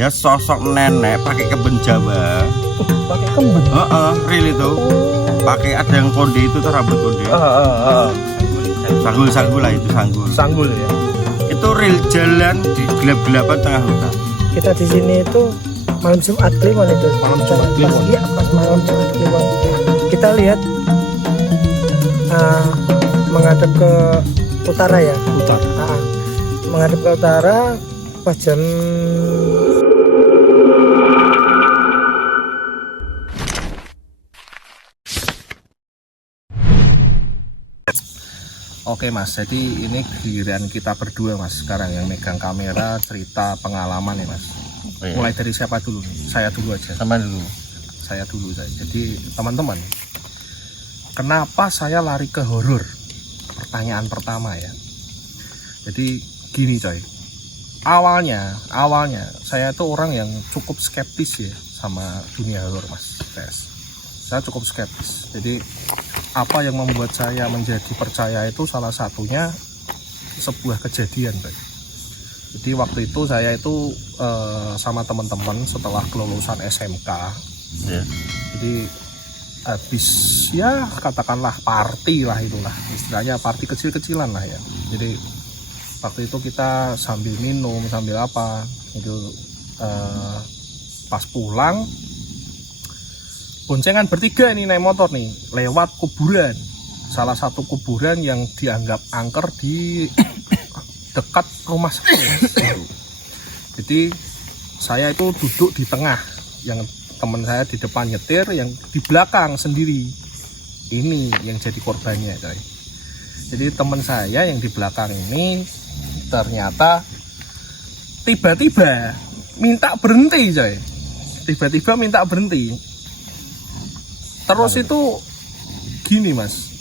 Ya sosok nenek pakai keben Jawa. Pakai kemben. Real itu. Pakai ada yang konde itu tuh rambut konde. Sanggul lah itu sanggul. Sanggul ya. Itu real jalan di gelap-gelapan tengah hutan. Kita di sini itu malam Jumat Kliwon itu. Malam Jumat Kliwon. Iya, pas malam Jumat Kliwon. Kita lihat menghadap ke utara ya. Utara. Menghadap ke utara pas jam Oke Mas, jadi ini giliran kita berdua Mas sekarang yang megang kamera, cerita pengalaman ya Mas. Mulai dari siapa dulu? Saya dulu aja. Saya dulu. Jadi teman-teman, kenapa saya lari ke horor? Pertanyaan pertama ya. Jadi gini coy. Awalnya saya itu orang yang cukup skeptis ya sama dunia horor Mas. Saya cukup skeptis. Jadi apa yang membuat saya menjadi percaya itu salah satunya sebuah kejadian Pak. Jadi waktu itu saya itu sama teman-teman setelah kelulusan SMK. Jadi habis ya katakanlah party lah itulah istilahnya, party kecil-kecilan lah ya. Jadi waktu itu kita sambil minum sambil apa itu pas pulang boncengan bertiga nih naik motor nih lewat kuburan, salah satu kuburan yang dianggap angker di dekat rumah saya. Jadi saya itu duduk di tengah, yang teman saya di depan nyetir, yang di belakang sendiri ini yang jadi korbannya coy. Jadi teman saya yang di belakang ini ternyata tiba-tiba minta berhenti coy, tiba-tiba minta berhenti. Terus itu gini Mas,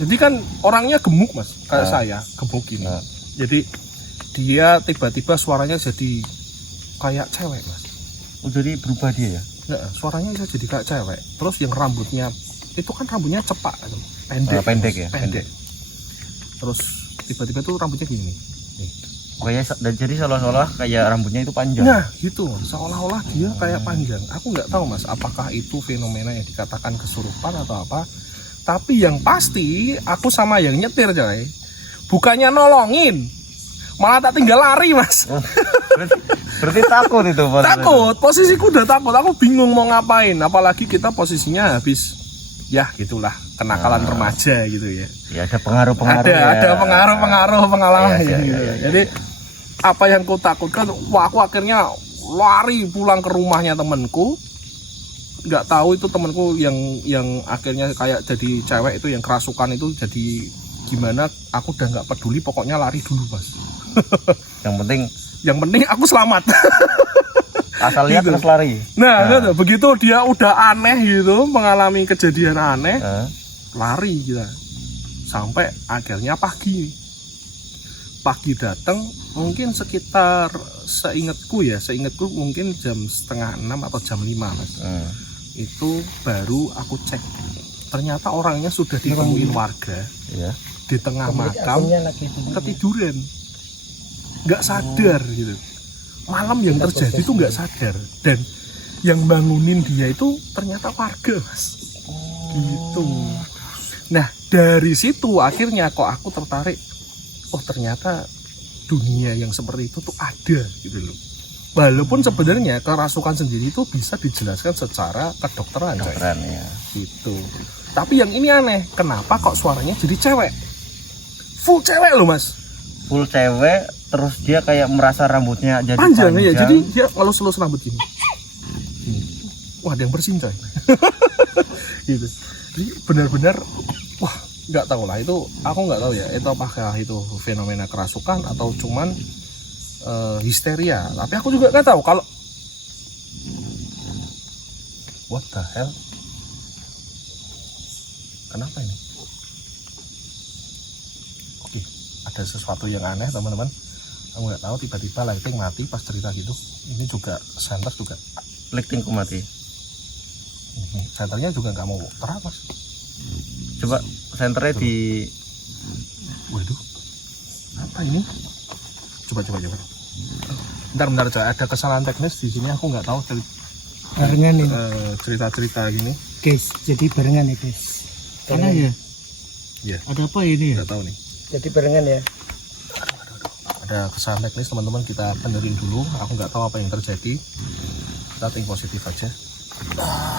jadi kan orangnya gemuk Mas, kayak saya gemuk gini. Jadi dia tiba-tiba suaranya jadi kayak cewek Mas. Oh, jadi berubah dia ya? Nggak, suaranya jadi kayak cewek. Terus yang rambutnya itu kan rambutnya cepak, pendek ya. Pendek. Terus tiba-tiba tuh rambutnya gini. Nih. Kayak dan jadi seolah-olah kayak rambutnya itu panjang. Nah gitu, seolah-olah dia kayak panjang. Aku nggak tahu Mas, apakah itu fenomena yang dikatakan kesurupan atau apa. Tapi yang pasti aku sama yang nyetir coy, bukannya nolongin, malah tak tinggal lari Mas. Berarti takut itu posisinya. Takut, posisiku udah takut. Aku bingung mau ngapain. Apalagi kita posisinya habis ya gitulah kenakalan remaja gitu ya. Ya ada pengaruh-pengaruh. Ada pengaruh pengalaman ya, gitu. ya. Jadi apa yang ku takutkan, aku akhirnya lari pulang ke rumahnya temanku. Nggak tahu itu temanku yang akhirnya kayak jadi cewek itu, yang kerasukan itu jadi gimana, aku udah nggak peduli, pokoknya lari dulu Mas. Yang penting aku selamat. Asal lihat gitu. terus lari. Nah, gitu. Begitu dia udah aneh gitu, mengalami kejadian aneh, lari kita. Sampai akhirnya pagi datang, mungkin sekitar seingatku mungkin jam 5:30 atau jam 5 Mas. Itu baru aku cek, ternyata orangnya sudah ditemuin warga di tengah makam, ketiduran, nggak sadar gitu. Malam yang terjadi itu nggak sadar, dan yang bangunin dia itu ternyata warga Mas. Gitu. Nah dari situ akhirnya kok aku tertarik, oh ternyata dunia yang seperti itu tuh ada gitu loh. Walaupun sebenarnya kerasukan sendiri itu bisa dijelaskan secara kedokteran ya. Gitu. Tapi yang ini aneh, kenapa kok suaranya jadi cewek? Full cewek loh Mas. Full cewek, terus dia kayak merasa rambutnya jadi panjang. panjang. Ya, jadi dia ngelus-ngelus rambut gini. Wah, ada yang bersin coy. Gitu. Jadi benar-benar wah, nggak tahu lah, itu aku nggak tahu ya, itu apakah itu fenomena kerasukan atau cuman histeria. Tapi aku juga nggak tahu kalau what the hell, kenapa ini? Oke, ada sesuatu yang aneh teman-teman. Aku nggak tahu, tiba-tiba lighting mati pas cerita gitu. Ini juga senter juga lightingku mati. Senternya juga nggak mau terang Mas. Coba senternya di. Waduh, apa ini? Coba. Bentar coy, ada kesalahan teknis di sini, aku nggak tahu Barengan ini cerita-cerita gini. guys, jadi barengan ya guys. Karena ya. Iya. Ada apa ini ya? Nggak tahu nih. Jadi barengan ya. Ada kesalahan teknis teman-teman, kita benerin dulu. Aku nggak tahu apa yang terjadi. Kita think positif aja.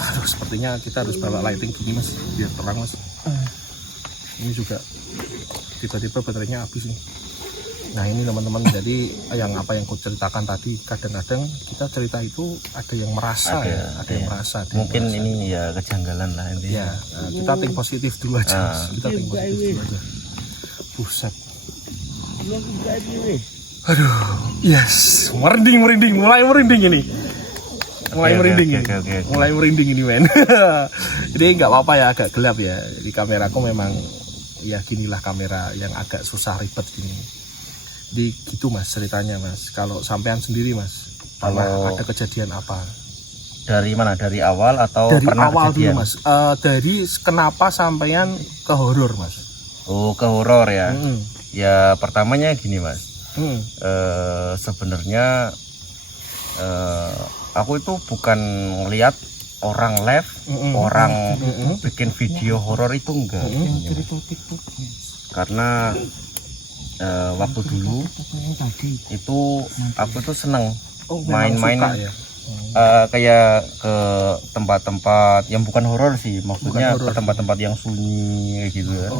Aduh, sepertinya kita harus bawa lighting gini mas, biar terang mas. Ini juga tiba-tiba baterainya habis nih. Nah ini teman-teman, jadi yang apa yang ku ceritakan tadi, kadang-kadang kita cerita itu ada yang merasa ada yang merasa. Mungkin ini ya kejanggalan lah intinya. Ya, kita think positif dulu aja. Kita think positif dulu aja. Buset. Aduh, yes, merinding, mulai merinding ini. Mulai merinding ini men. Jadi nggak apa-apa ya, agak gelap ya. Di kameraku memang ya ginilah kamera yang agak susah ribet gini. Di gitu mas ceritanya mas. Kalau sampean sendiri mas, kalau ada kejadian apa? Dari mana? Dari awal atau Dari pernah awal kejadian? dulu mas. Dari kenapa sampean ke horor mas? Oh, ke horor ya. Ya pertamanya gini mas. Sebenarnya aku itu bukan ngelihat orang live, orang bikin video horor itu enggak. Karena waktu dulu itu aku tuh seneng main-main kayak ke tempat-tempat yang bukan horor sih, maksudnya ke tempat-tempat yang sunyi kayak gitu ya.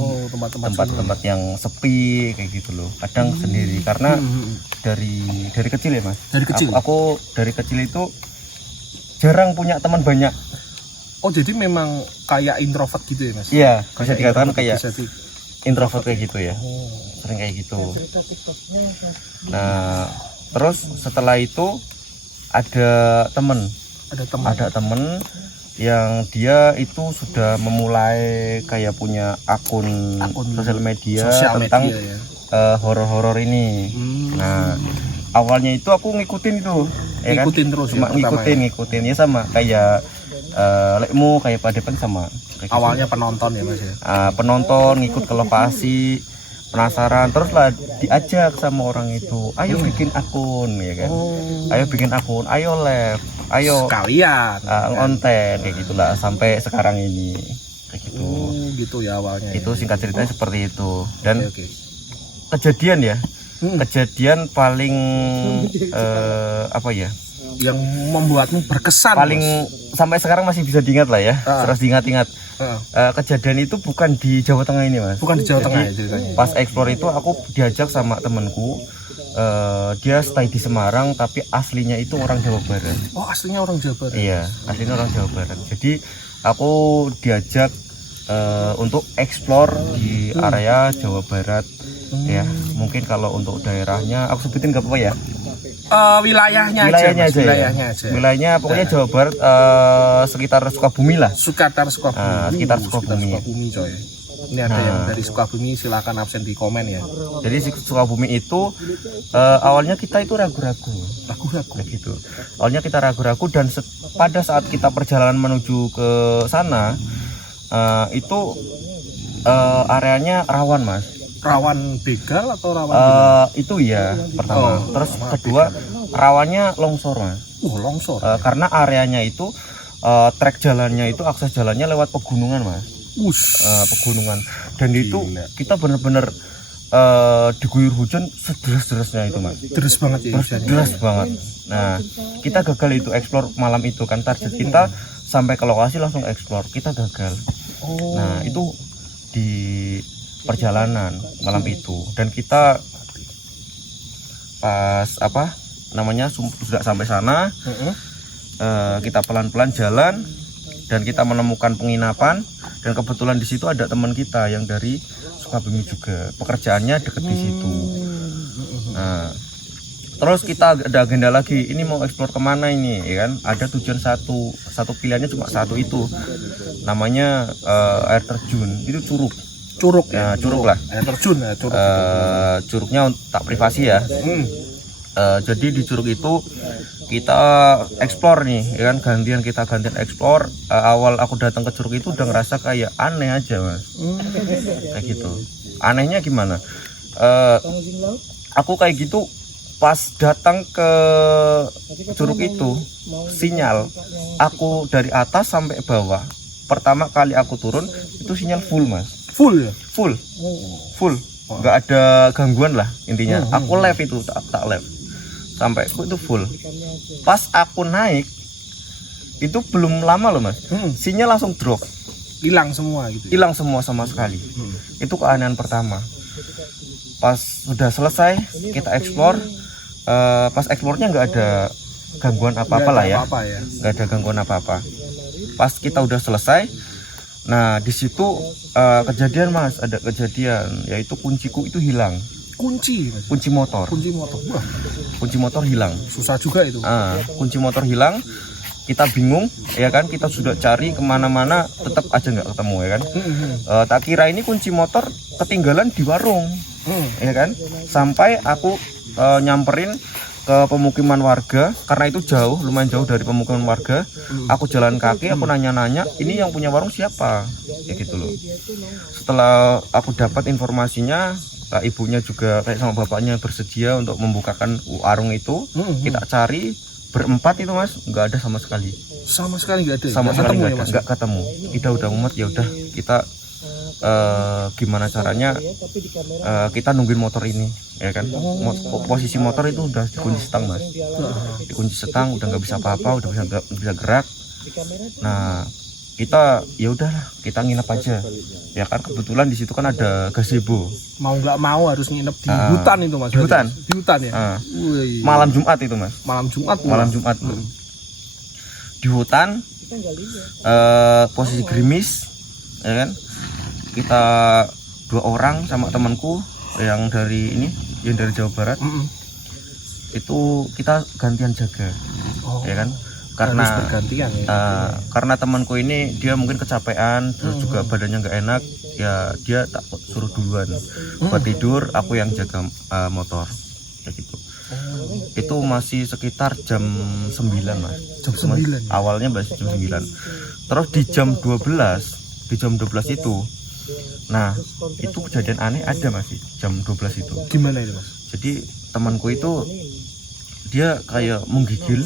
Tempat-tempat yang sepi kayak gitu loh. Kadang sendiri karena dari kecil ya mas. Dari kecil. Aku dari kecil itu jarang punya teman banyak. Oh jadi memang kayak introvert gitu ya mas? Iya, bisa dikatakan kayak introvert kayak gitu ya. Sering kayak gitu. Nah terus setelah itu ada temen yang dia itu sudah memulai kayak punya akun sosial media tentang horor-horor ini. Nah awalnya itu aku ngikutin itu, ngikutin kan? terus cuma ngikutin ya sama kayak lekmu kayak Pak Depen sama. Awalnya gitu. Penonton ya mas ya. Penonton ngikut ke lokasi, penasaran, terus lah diajak sama orang itu, ayo bikin akun ya kan. Ayo bikin akun, ayo live, ayo sekalian konten kayak gitulah sampai sekarang ini kayak gitu. Gitu ya awalnya. Itu singkat ceritanya seperti itu. Dan kejadian ya. Kejadian paling apa ya? Yang membuatmu berkesan. Paling sampai sekarang masih bisa diingat lah ya. Terus diingat-ingat. Kejadian itu bukan di Jawa Tengah ini mas. Bukan di Jawa Tengah ya ceritanya. Pas explore itu aku diajak sama temenku. Dia stay di Semarang tapi aslinya itu orang Jawa Barat. Oh aslinya orang Jawa Barat. Iya aslinya orang Jawa Barat. Jadi aku diajak untuk explore di area Jawa Barat. Ya mungkin kalau untuk daerahnya aku sebutin gak apa-apa ya. Wilayahnya aja. Wilayahnya pokoknya Jawa Barat sekitar Sukabumi lah. Sekitar Sukabumi coy. Ini ada yang dari Sukabumi, silakan absen di komen ya. Jadi Sukabumi itu awalnya kita itu ragu-ragu gitu. Awalnya kita ragu-ragu dan pada saat kita perjalanan menuju ke sana itu areanya rawan mas. Rawan begal atau rawan itu ya pertama. Terus kedua rawannya longsor mas. Longsor. Karena areanya itu trek jalannya itu akses jalannya lewat pegunungan mas. Pegunungan dan itu kita benar-benar diguyur hujan sederas-derasnya itu mas. Deras banget ya hujannya. Deras banget. Nah kita gagal itu explore malam itu kan, target kita sampai ke lokasi langsung explore, kita gagal. Nah itu di perjalanan malam itu dan kita pas sudah sampai sana, kita pelan-pelan jalan dan kita menemukan penginapan dan kebetulan di situ ada teman kita yang dari Sukabumi juga, pekerjaannya deket di situ. Nah terus kita ada agenda lagi, ini mau explore kemana ini ya kan, ada tujuan satu pilihannya cuma satu itu, namanya air terjun, itu curug ya, curug lah, air terjun ya, curugnya tak privasi ya. Jadi di curug itu kita explore nih ya kan, gantian explore. Awal aku datang ke curug itu udah ngerasa kayak aneh aja mas, kayak gitu. Anehnya gimana? Aku kayak gitu Pas datang ke curug itu, sinyal aku dari atas sampai bawah. Pertama kali aku turun itu sinyal full, Mas. Full ya? Full. Nggak ada gangguan lah intinya. Aku live itu tak live sampai itu full. Pas aku naik itu belum lama loh, Mas. Sinyal langsung drop. Hilang semua gitu. Hilang semua sama sekali. Itu keanehan pertama. Pas sudah selesai kita explore. Pas eksplornya nggak ada gangguan apa-apa lah ya. Nggak ada gangguan apa-apa. Pas kita udah selesai, nah di situ kejadian, Mas, ada kejadian yaitu kunciku itu hilang. Kunci, Mas? Kunci motor. Wah, Kunci motor hilang. susah juga itu. Kunci motor hilang, kita bingung ya kan, kita sudah cari kemana-mana tetap aja nggak ketemu ya kan. Tak kira ini kunci motor ketinggalan di warung ya kan, sampai aku nyamperin ke pemukiman warga karena itu jauh, lumayan jauh dari pemukiman warga. Aku jalan kaki, aku nanya-nanya, ini yang punya warung siapa? Ya gitu loh. Setelah aku dapat informasinya, ibunya juga kayak sama bapaknya bersedia untuk membukakan warung itu. Kita cari berempat itu, Mas, nggak ada sama sekali. Sama sekali nggak ada. Sama sekali nggak ada, nggak ketemu. Kita udah mumet, ya udah kita gimana caranya kita nungguin motor ini ya kan. Posisi motor itu udah dikunci setang, Mas, dikunci setang, udah nggak bisa apa-apa, udah bisa gerak. Nah kita ya udahlah, kita nginep aja ya kan. Kebetulan di situ kan ada gazebo, mau nggak mau harus nginep di hutan itu, Mas. Di hutan ya. Malam Jumat itu, Mas. Malam Jumat di hutan, posisi gerimis ya kan. Kita 2 orang sama temanku yang dari Jawa Barat. Itu kita gantian jaga ya kan, karena bergantian ya. Karena temanku ini dia mungkin kecapean, terus juga badannya nggak enak ya, dia tak suruh duluan buat tidur, aku yang jaga motor kayak gitu. Itu masih sekitar jam 9, Mas. Jam 9 awalnya masih jam 9. Terus di jam 12 itu, nah itu kejadian aneh ada, Mas, jam 12 itu. Gimana itu, Mas? Jadi temanku itu dia kayak menggigil,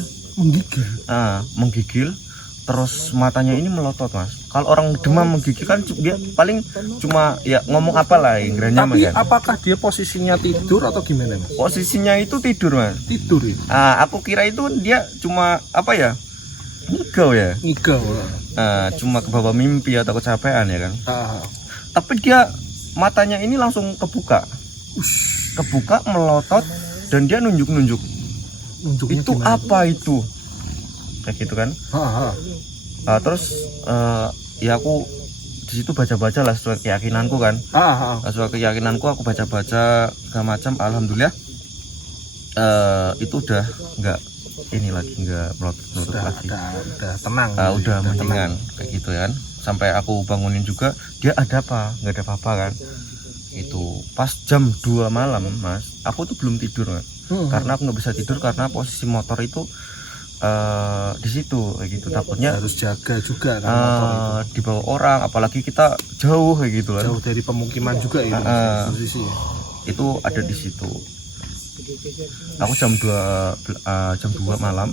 terus matanya ini melotot, Mas. Kalau orang demam menggigil kan dia paling cuma ya ngomong apalah ingranya. Tapi kan, apakah dia posisinya tidur atau gimana, Mas? Posisinya itu tidur, Mas. Tidur itu. Aku kira itu dia cuma apa ya, ngigau ya. Cuma kebawa mimpi atau kecapean ya kan. Tapi dia matanya ini langsung kebuka, melotot, dan dia nunjuk. Itu apa itu? Kayak gitu kan. Terus ya aku di situ baca-baca lah sesuai keyakinanku kan. Sesuai keyakinanku aku baca-baca segala macam. Alhamdulillah itu udah nggak ini lagi, nggak melotot lagi. Udah tenang. Udah mendingan kayak gitu kan. Sampai aku bangunin juga, dia ada apa? Nggak ada apa-apa kan. Itu pas jam 2 malam, Mas, aku tuh belum tidur, Mas. Karena aku nggak bisa tidur karena posisi motor itu di situ kayak gitu. Takutnya harus jaga juga kan motor itu. Dibawa orang, apalagi kita jauh kayak gitu kan. Jauh dari pemukiman juga itu posisinya. Itu ada di situ. Aku jam 2 malam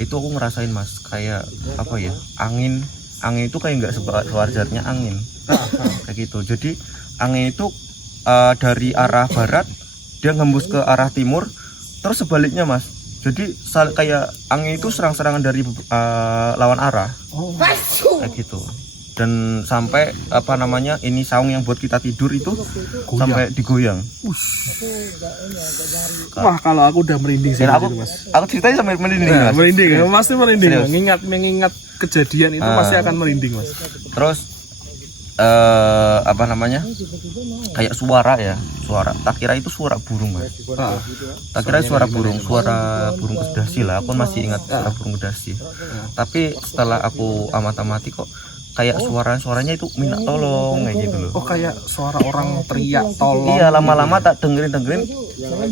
itu aku ngerasain, Mas, kayak apa ya, angin itu kayak nggak sewajarnya angin kayak gitu. Jadi angin itu dari arah barat dia ngembus ke arah timur, terus sebaliknya, Mas. Jadi kayak angin itu serang-serangan dari lawan arah kayak gitu. Dan sampai apa namanya, ini saung yang buat kita tidur itu sampai digoyang. Wah, kalau aku udah merinding sih, Mas. Aku ceritanya sampai merinding, Mas. Merinding, pasti merinding. Mengingat kejadian itu pasti akan merinding, Mas. Terus apa namanya, kayak suara tak kira itu suara burung, Mas. Tak kira suara burung kedasi lah. Aku masih ingat suara burung kedasi. Tapi setelah aku amati kok kayak suaranya itu minta tolong kayak gitu loh. Oh, kayak suara orang teriak tolong. Iya, lama-lama tak dengerin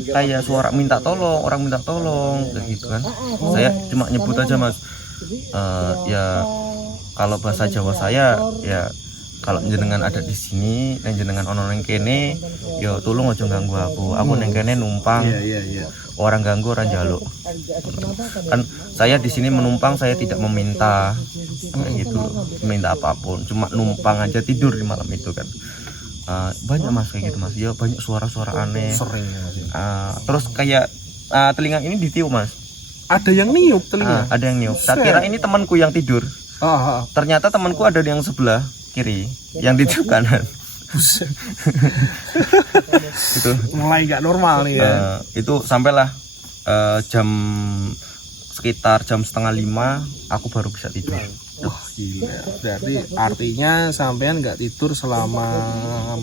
kayak suara minta tolong, orang minta tolong kayak gitu kan. Saya cuma nyebut aja, Mas. Ya kalau bahasa Jawa saya ya kalau jenengan ada di sini, dan jenengan ono neng kene, yo tolong aja ganggu aku. Aku neng kene numpang. Iya. Orang ganggu orang jaluk. Kan saya di sini menumpang, saya tidak meminta gitu, minta apapun, cuma numpang aja tidur di malam itu kan. Banyak mas kayak gitu mas, ya banyak suara-suara aneh. Sering ya, Mas. Terus kayak telinga ini ditiup mas. Ada yang niup telinga. Ada yang niup. Tak kira ini temanku yang tidur. Ternyata temanku ada di yang sebelah kiri, yang ditiup kanan. Itu mulai nggak normal nih ya. Itu sampailah sekitar jam 4:30 aku baru bisa tidur. Wah gila, berarti artinya sampean nggak tidur selama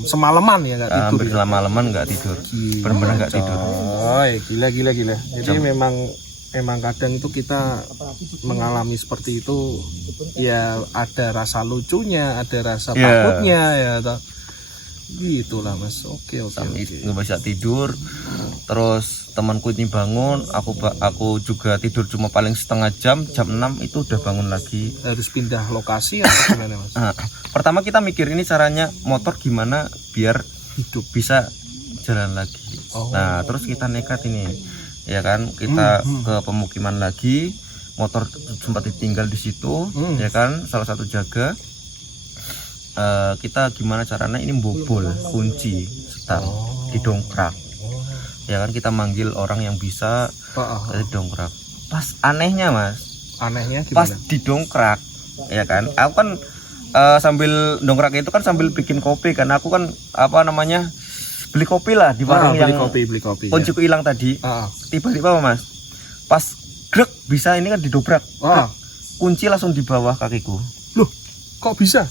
semalaman ya, nggak tidur hampir ya? Semalaman nggak tidur, benar-benar nggak tidur. Gila. Jadi memang kadang itu kita mengalami seperti itu ya, ada rasa lucunya, ada rasa takutnya ya toh. Gitulah mas. Oke. Nggak bisa tidur. Terus temanku ini bangun, aku juga tidur cuma paling setengah jam 6 itu udah bangun lagi. Harus pindah lokasi atau gimana mas? Pertama kita mikir ini caranya motor gimana biar hidup bisa jalan lagi. Nah terus kita nekat ini, ya kan, kita ke pemukiman lagi, motor sempat ditinggal di situ, ya kan, salah satu jaga. Kita gimana caranya ini bobol kunci setar didongkrak, ya kan, kita manggil orang yang bisa didongkrak. Pas anehnya mas, gimana? Pas didongkrak, ya kan, aku kan sambil dongkrak itu kan sambil bikin kopi kan, aku kan beli kopi lah di warung yang beli kopi kunciku hilang tadi. Tiba-tiba mas, pas grek bisa ini kan didobrak, kunci langsung di bawah kakiku. Loh kok bisa?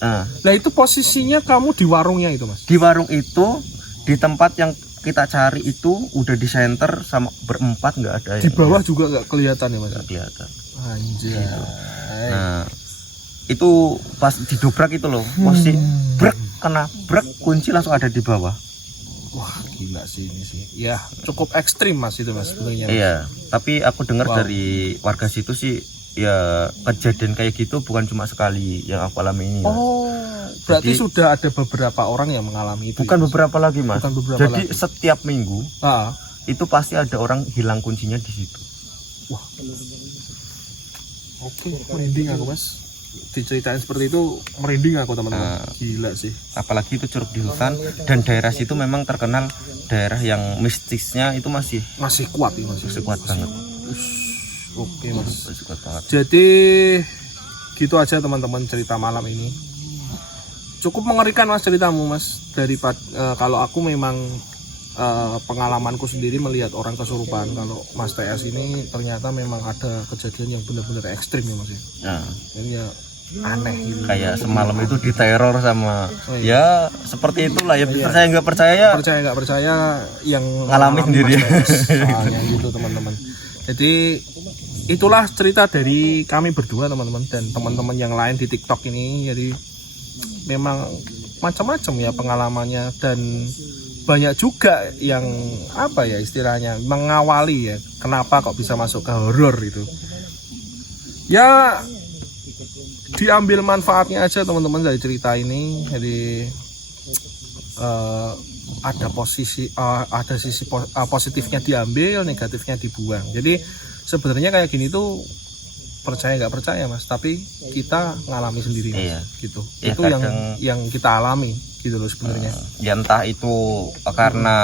Nah itu posisinya kamu di warungnya itu mas? Di warung itu, di tempat yang kita cari itu udah di center sama berempat, nggak ada. Di bawah juga nggak kelihatan ya mas? Nggak kelihatan. Anjir. Gitu. Nah itu pas didobrak itu loh, posisi brek, kena brek, kunci langsung ada di bawah. Wah gila sih ini sih. Ya cukup ekstrim mas itu mas sebenarnya. Iya. Tapi aku dengar dari warga situ sih, ya kejadian kayak gitu bukan cuma sekali yang aku alami ini. Berarti sudah ada beberapa orang yang mengalami itu. Bukan ya, beberapa lagi mas. Bukan beberapa jadi lagi. Setiap minggu itu pasti ada orang hilang kuncinya di situ. Wah. Oke, merinding aku mas. Diceritain seperti itu merinding aku teman-teman. Gila sih. Apalagi itu Curug di Hutan, dan daerah situ memang terkenal daerah yang mistisnya itu masih kuat ya, masih kuat banget. Oke mas. Jadi gitu aja teman-teman cerita malam ini. Cukup mengerikan mas ceritamu mas. Daripada kalau aku memang pengalamanku sendiri melihat orang kesurupan. Kalau Mas TS ini ternyata memang ada kejadian yang benar-benar ekstrim ya mas ya. Ini ya aneh gitu. Kayak semalam itu diteror sama ya seperti itulah ya, percaya nggak percaya yang ngalamin sendiri. Soalnya gitu teman-teman. Jadi itulah cerita dari kami berdua teman-teman, dan teman-teman yang lain di TikTok ini. Jadi memang macam-macam ya pengalamannya, dan banyak juga yang apa ya istilahnya mengawali ya, kenapa kok bisa masuk ke horor itu. Ya diambil manfaatnya aja teman-teman dari cerita ini. Jadi ada sisi positifnya diambil, negatifnya dibuang. Jadi sebenarnya kayak gini tuh percaya nggak percaya mas, tapi kita ngalami sendiri mas. Iya. Gitu ya, itu yang kita alami gitu loh sebenarnya. Ya entah itu karena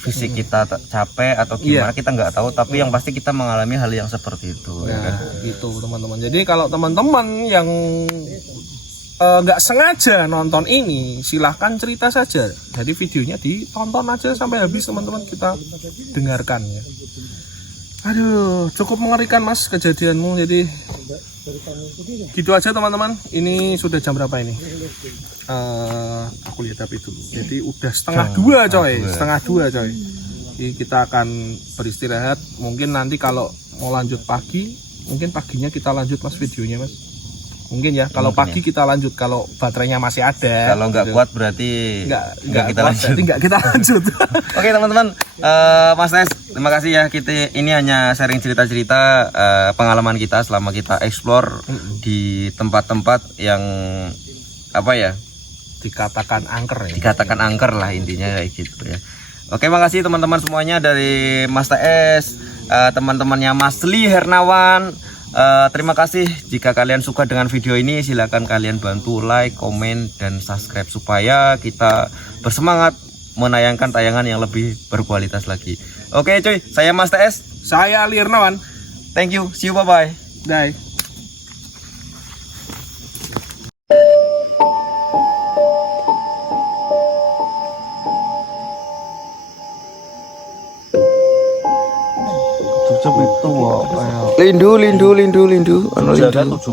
fisik kita capek atau gimana, kita nggak tahu, tapi yang pasti kita mengalami hal yang seperti itu. Ya kan? Gitu teman-teman. Jadi kalau teman-teman yang nggak sengaja nonton ini, silahkan cerita saja. Jadi videonya ditonton aja sampai habis teman-teman, kita dengarkan ya. Aduh, cukup mengerikan mas kejadianmu. Jadi gitu aja teman-teman. Ini sudah jam berapa ini? Aku lihat HP dulu. Jadi udah setengah dua coy. Jadi kita akan beristirahat. Mungkin nanti kalau mau lanjut pagi, mungkin paginya kita lanjut mas videonya mas. Mungkin ya, kalau pagi kita lanjut, kalau baterainya masih ada. Kalau nggak kuat berarti nggak kita lanjut. Oke teman-teman, Mas Nes, terima kasih ya. Ini hanya sharing cerita-cerita pengalaman kita selama kita explore di tempat-tempat yang apa ya? Dikatakan angker ya. Dikatakan angker lah intinya kayak gitu ya. Oke, makasih teman-teman semuanya dari Mas TS, teman-temannya Mas Li Hernawan. Terima kasih. Jika kalian suka dengan video ini, silakan kalian bantu like, komen, dan subscribe supaya kita bersemangat menayangkan tayangan yang lebih berkualitas lagi. Oke cuy, saya Mas TS, Saya Ali Hernawan. thank you, see you, bye-bye. Bye. Lindu anu Jaga 7,6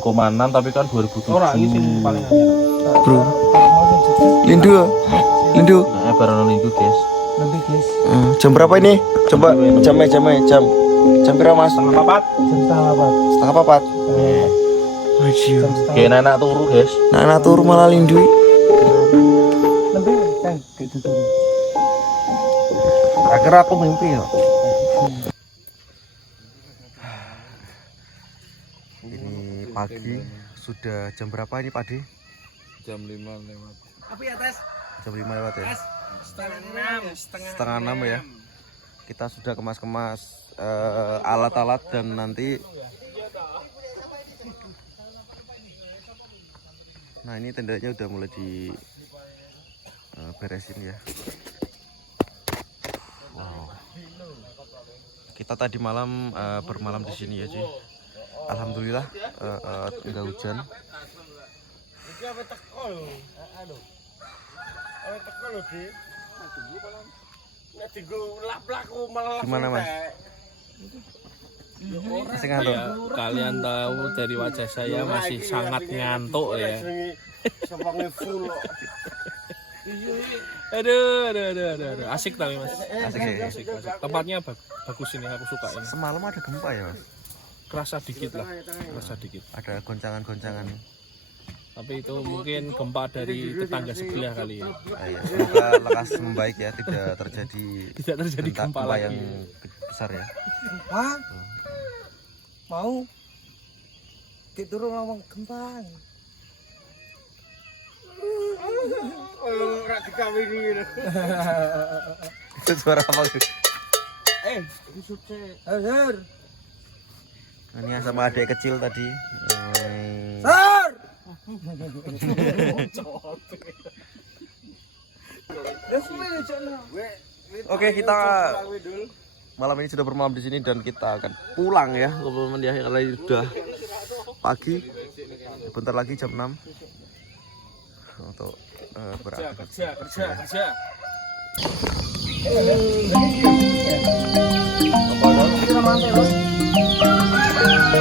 tapi kan 2007. Ora iki sing paling anyar. bro. Lindu Nah, barang lindu, guys. Nanti guys, jam berapa ini? Coba jam berapa Mas? Setengah papat. Setengah papat. Kayak anak turu, guys. Nah turu malah lindu. nanti kan gitu tuh. Akhirnya aku mimpi ya. Ini pagi, sudah jam berapa ini Pak De? Jam 5 lewat. Jam 5 lewat ya? Setengah 6 ya. Kita sudah kemas-kemas alat-alat dan nanti. Nah ini tendanya udah mulai di beresin ya. Wow. Kita tadi malam bermalam di sini ya cuy. Alhamdulillah nggak hujan. Gimana Mas? Masih ngantuk? Ya, kalian tahu dari wajah saya masih sangat ngantuk ya. Aduh. Asik tapi Mas. Asik ya? Asik. Tempatnya bagus ini, aku suka ini. Semalam ada gempa ya Mas? Kerasa dikit lah, kerasa dikit. Ada goncangan-goncangan. Tapi itu mungkin gempa dari tetangga sebelah kali ya. Ya, semoga lekas membaik ya, tidak terjadi Tidak terjadi gempa lagi. yang besar ya. Gempa? Mau? Tidur ngomong gempa. Itu suara apa? Sar. Ini sama adik kecil tadi. Sar. Oke, kita malam ini sudah bermalam di sini dan kita akan pulang ya, teman-teman ya. Karena ini sudah pagi. Bentar lagi jam 6 untuk beraktivitas. Kerja.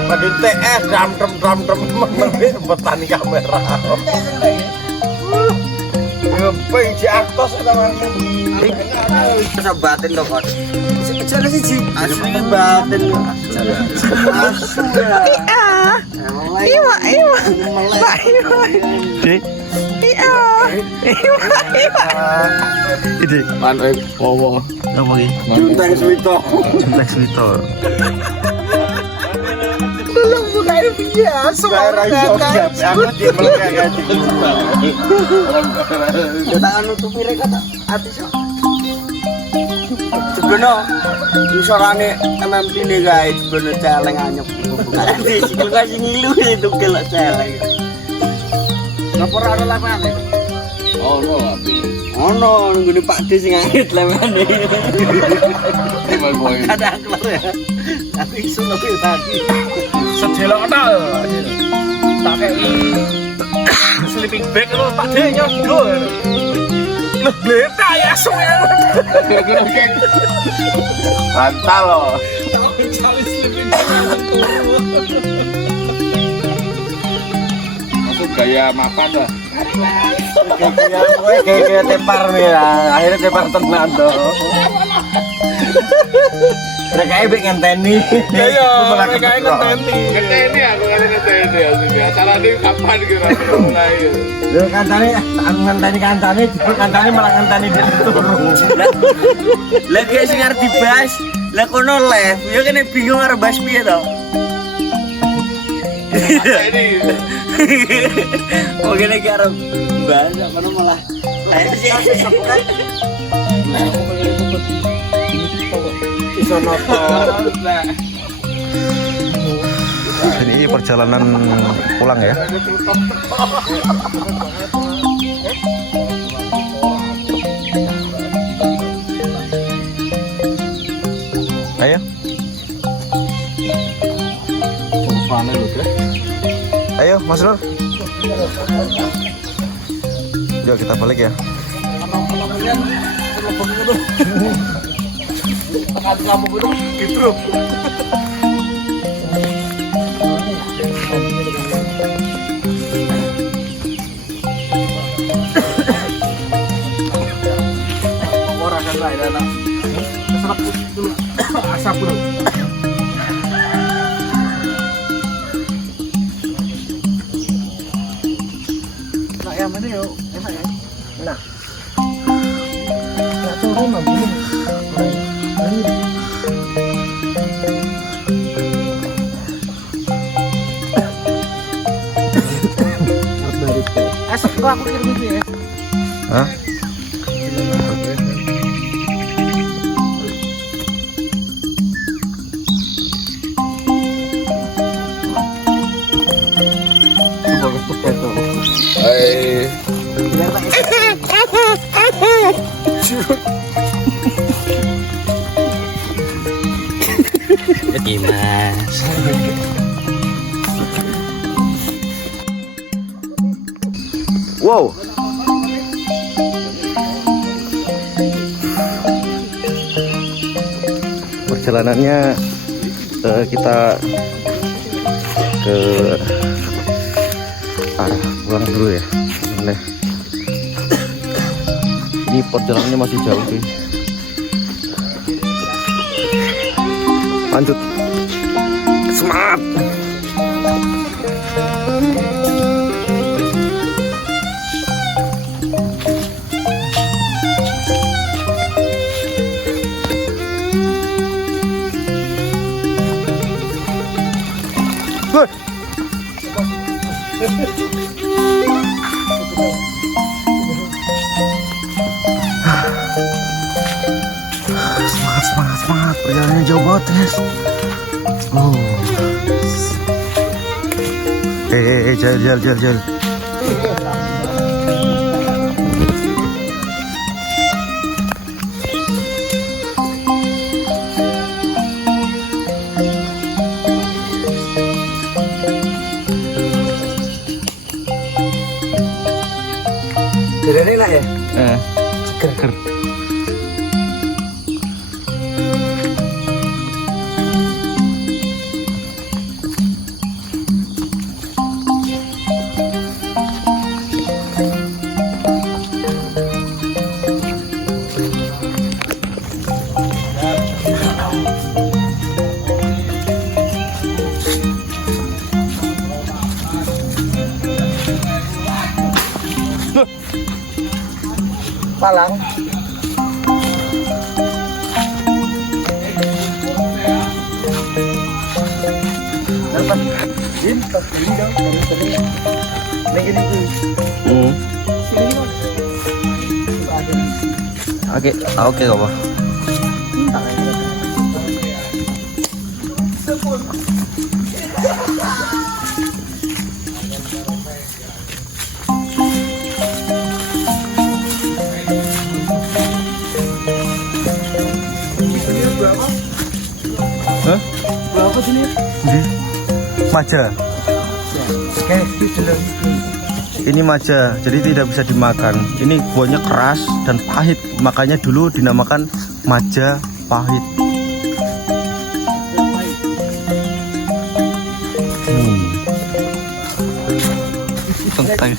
Pada TS drum petani kamera. Ngepeng di atas namanya. Bisa batin dong kan. Cara sih asli batin. Asu ya. Iya. Ide. Pan ngomong. Apa ini? Junteng Swito. Cinta Swito. Belum buka biasa. Aku dia melengah di Tangan nutup mereka tak artis. Sebenarnya misalnya MMP nih guys, sebenarnya celeng anyep. Nanti sikil kasih ngilu itu kalau celeng. Ngapa ada lapangan? Oh, no, api. Oh no, nunggu di Pak D sing ngait lapangan. Emang boy. Ada keluar ya. Tapi isu lebih tadi. Sedelok tal. Tak kayak sleeping bag lo Pak D nyodol. Loh, bleta ya semua. Bantal loh. Cari sleeping bag. Masuk gaya mapan lah. Kayak tepar nih ya. Akhirnya tepar tenan tuh. Mereka ibek ngenteni. Iya, mereka ngenteni. Ngenteni aku kali ngenteni ya. Acara ini kapan kira mulai? Lho kantane malah ngenteni dia turun. Lah kayak sing arep dibahas, lah kono live, ya kene bingung arep bahas piye to. ini. Oke nih karo bahasa mana malah ayo sih kan Iso nopo. Ini perjalanan pulang ya. Ayo. Ayo, Mas Nur. Yuk kita balik ya. Kamu kudu gitu. Orang kan lain anak. Keserap dulu. Asap dulu. Nah, yang mana yuk? Enak ya? Enak. Nggak turun mah belum. Asap kok aku kirim itu ya? Hah? Dimas. Wow. Perjalanannya kita ke arah pulang dulu ya. Nah, ini perjalanannya masih jauh sih. Lanjut. Semangat. Semangat, perjalanannya jauh banget guys. Jal. Jadi enak ya? Seger. Palang. Oke apa? Hah? Berapa sini? Maja. Ini maja, jadi tidak bisa dimakan. Ini buahnya keras dan pahit, makanya dulu dinamakan maja pahit. Tentang.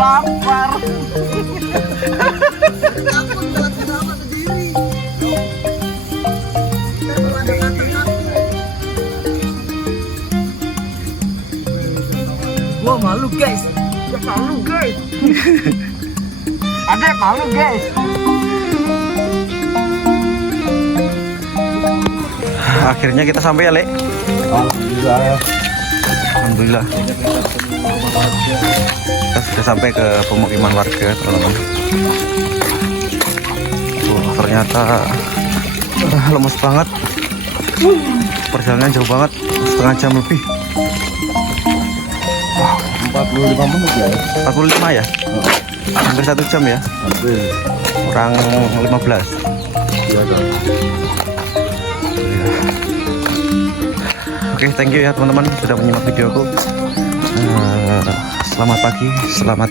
Lapar. malu guys. Gak malu guys. Ada malu guys. Akhirnya kita sampai ya, Lek. Alhamdulillah. Kita sudah sampai ke pemukiman warga, teman-teman. Ternyata lemes banget. Perjalanan jauh banget, setengah jam lebih. 45 menit ya. 45 ya? Hampir 1 jam ya? Hampir. Kurang 15. Iya kan. Oke, thank you ya teman-teman sudah menyimak videoku. Selamat pagi, selamat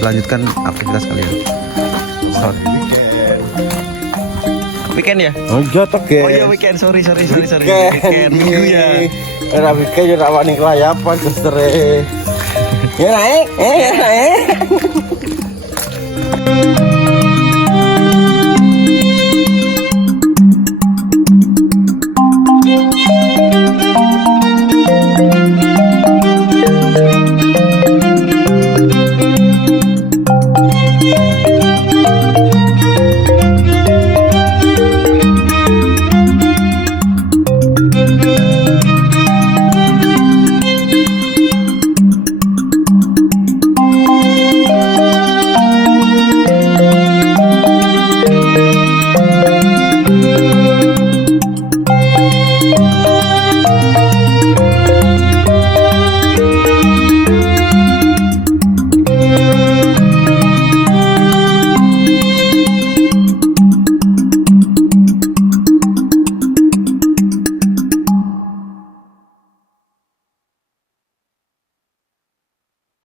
melanjutkan aktivitas kalian. Selamat weekend ya? Oh jatuh guys. Oh iya weekend, sorry. Weekend minggu ya. Era weekend yo rak wani kelayapan gestere. Ya naik.